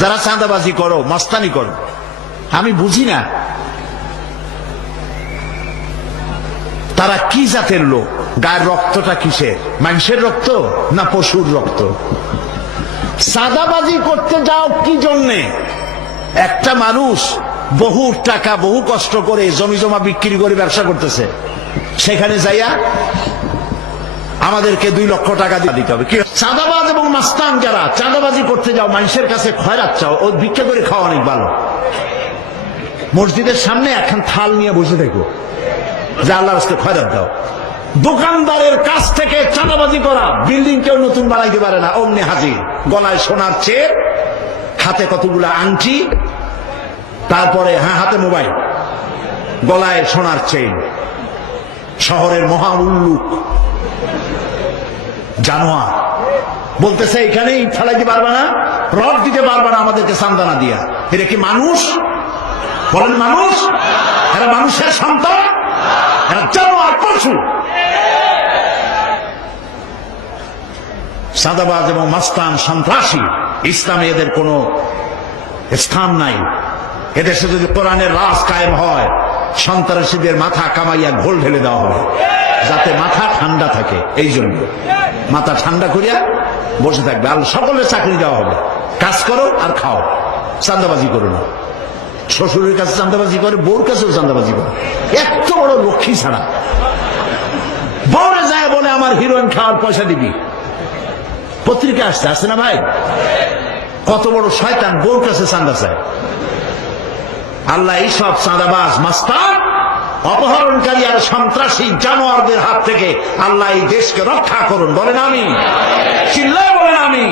যারা চাঁদাবাজি করো, মস্তানি করো, আমি বুঝি না তারা কি জাতের লোক। গায়ের রক্তটা কিসের? মানুষের রক্ত না পশুর রক্ত? চাঁদাবাজি করতে যাও কি জন্যে? একটা মানুষ বহু টাকা বহু কষ্ট করে জমি জমা বিক্রি করে ব্যবসা করতেছে, সেখানে যাইয়া আমাদেরকে 2 লক্ষ টাকা দিতে হবে। চাঁদাবাজ এবং মাস্তান যারা চাঁদাবাজি করতে যাও, মানুষের কাছে খয়রাত চাও, ও ভিক্ষা করে খাওয়া অনেক ভালো। মসজিদের সামনে একখান থাল নিয়ে বসে থাকো, যে আল্লাহর রাস্তায় খয়রাত দাও। দোকানদারের কাছ থেকে চাঁদাবাজি করা, বিল্ডিং কেউ নতুন বানাইতে পারে না, অমনি হাজির। গলায় সোনার চেন, হাতে কতগুলো আংটি, তারপরে হাতে মোবাইল, গলায় সোনার চেন। শহরের মহা উল্লুক জানোয়ার বলতেছে এখানে ইট ফেলাইতে পারবে না, রড দিতে পারবে না আমাদেরকে সান্দানা দিয়া। এটা কি মানুষ? বলেন মানুষ? এরা মানুষের সন্তান? এরা জানোয়ার, পশু। চাঁদাবাজ এবং মাস্তান সন্ত্রাসী, ইসলামে এদের কোনো স্থান নাই। এদেশে যদি কোরআনের রাজ কায়েম হয়, সন্ত্রাসীদের মাথা কামাইয়া ঘোল ঢেলে দেওয়া হবে, যাতে মাথা ঠান্ডা থাকে। এই জন্য মাথা ঠান্ডা করিয়া বসে থাকবে। আর সকলের চাকরি দেওয়া হবে, কাজ করো আর খাও, চাঁদাবাজি করো না। শ্বশুরের কাছে চাঁদাবাজি করে, বউর কাছেও চাঁদাবাজি করে। এত বড় লক্ষ্মী ছাড়া বউরে যায় বলে আমার হিরোইন খাওয়ার পয়সা দিবি। পত্রিকা আসছে না ভাই? কত বড় শয়তান, বউর কাছে চাঁদা চায়। আল্লাহ এইসব চাঁদাবাজ, মাস্তান, অপহরণকারী আর সন্ত্রাসী জানোয়ারদের হাত থেকে আল্লাহ এই দেশকে রক্ষা করুন। বলেন আমি, চিল্লায় বলেন আমি।